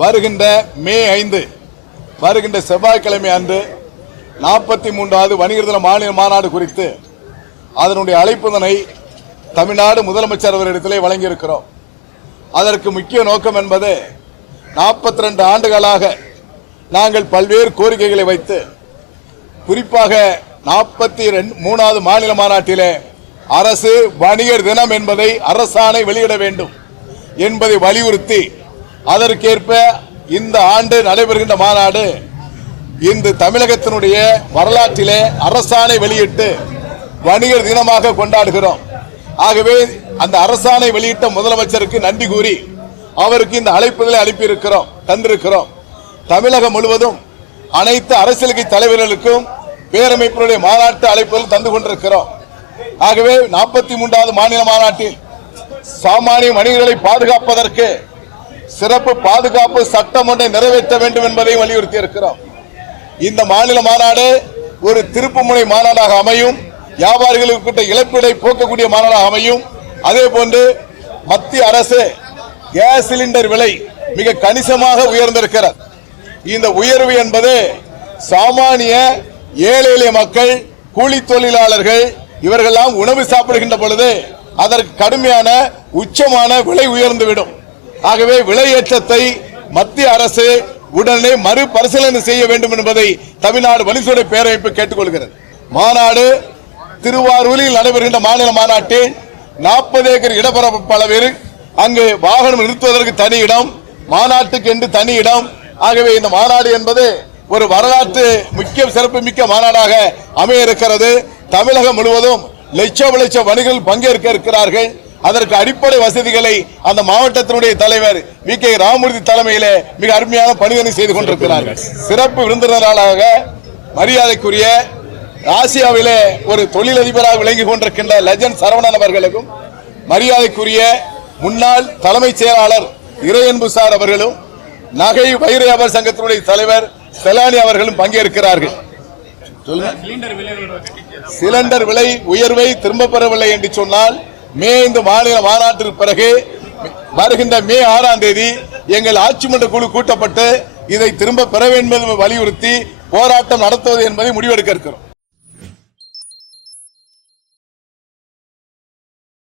வருகின்ற மே 5 வருகின்ற செவ்வாய்க்கிழமை அன்று 43வது வணிகர் தின மாநில மாநாடு குறித்து அதனுடைய அழைப்புதனை தமிழ்நாடு முதலமைச்சர் அவர்களிடத்திலே வழங்கியிருக்கிறோம். அதற்கு முக்கிய நோக்கம் என்பது 42 ஆண்டுகளாக நாங்கள் பல்வேறு கோரிக்கைகளை வைத்து குறிப்பாக 43வது மாநில மாநாட்டிலே அரசு வணிகர் தினம் என்பதை அரசாணை வெளியிட வேண்டும் என்பதை வலியுறுத்தி அதற்கேற்ப இந்த ஆண்டு நடைபெறுகின்ற மாநாடு இந்த தமிழகத்தினுடைய வரலாற்றிலே அரசாணை வெளியிட்டு வணிகர் தினமாக கொண்டாடுகிறோம். ஆகவே அந்த அரசாணை வெளியிட்ட முதலமைச்சருக்கு நன்றி கூறி அவருக்கு இந்த அழைப்புதலை தந்திருக்கிறோம். தமிழகம் முழுவதும் அனைத்து அரசியல் கட்சி தலைவர்களுக்கும் பேரமைப்பினுடைய மாநாட்டு அழைப்புகள் தந்து கொண்டிருக்கிறோம். ஆகவே 43வது மாநில மாநாட்டில் சாமானிய வணிகர்களை பாதுகாப்பதற்கு சிறப்பு பாதுகாப்பு சட்டம் ஒன்றை நிறைவேற்ற வேண்டும் என்பதை வலியுறுத்தி இருக்கிறோம். இந்த மாநில மாநாடு ஒரு திருப்புமுனை மாநாடாக அமையும், வியாபாரிகளுக்கு இழப்பீடை போக்கக்கூடிய மாநாடாக அமையும். அதே போன்று மத்திய அரசு கேஸ் சிலிண்டர் விலை மிக கணிசமாக உயர்ந்திருக்கிறது. இந்த உயர்வு என்பது சாமானிய ஏழை எளிய மக்கள், கூலி தொழிலாளர்கள் இவர்களெல்லாம் உணவு சாப்பிடுகின்ற பொழுது அதற்கு கடுமையான உச்சமான விலை உயர்ந்துவிடும். ஆகவே விலையேற்றத்தை மத்திய அரசு உடனே மறுபரிசீலனை செய்ய வேண்டும் என்பதை தமிழ்நாடு வணிகத்துறை பேரமைப்பு கேட்டுக்கொள்கிறது. மாநாடு திருவாரூரில் நடைபெறுகின்ற மாநில மாநாட்டில் 40 ஏக்கர் இடப்பரப்பு அளவில் அங்கு வாகனம் நிறுத்துவதற்கு தனி இடம், மாநாட்டுக்கு என்று தனி இடம். ஆகவே இந்த மாநாடு என்பது ஒரு வரலாற்று முக்கிய சிறப்பு மிக்க மாநாடாக அமைய இருக்கிறது. தமிழகம் முழுவதும் லட்சம் வணிகர்கள் பங்கேற்க இருக்கிறார்கள். அதற்கு அடிப்படை வசதிகளை அந்த மாவட்டத்தினுடைய தலைவர் வி.கே. ராமமூர்த்தி தலைமையிலே மிக அருமையான பணிதனை செய்து கொண்டிருக்கிறார்கள். சிறப்பு விருந்தினராக மரியாதைக்குரிய ஆசியாவிலே ஒரு தொழிலதிபராக விளங்கி கொண்டிருக்கின்ற லெஜண்ட் சரவணன் அவர்களுக்கும், மரியாதைக்குரிய முன்னாள் தலைமைச் செயலாளர் இறையன்பு சார் அவர்களும், நகை வைர வியாபார சங்கத்தினுடைய தலைவர் செலானி அவர்களும் பங்கேற்கிறார்கள். சிலிண்டர் விலை உயர்வை திரும்ப பெறவில்லை என்று சொன்னால் மே 5 மாநில மாநாட்டிற்கு பிறகு வருகின்ற மே 6ஆம் தேதி எங்கள் ஆட்சி மன்ற குழு கூட்டப்பட்டு இதை திரும்ப பெற வேண்டும் என்பதை வலியுறுத்தி போராட்டம் நடத்துவது என்பதை முடிவெடுக்க இருக்கிறோம்.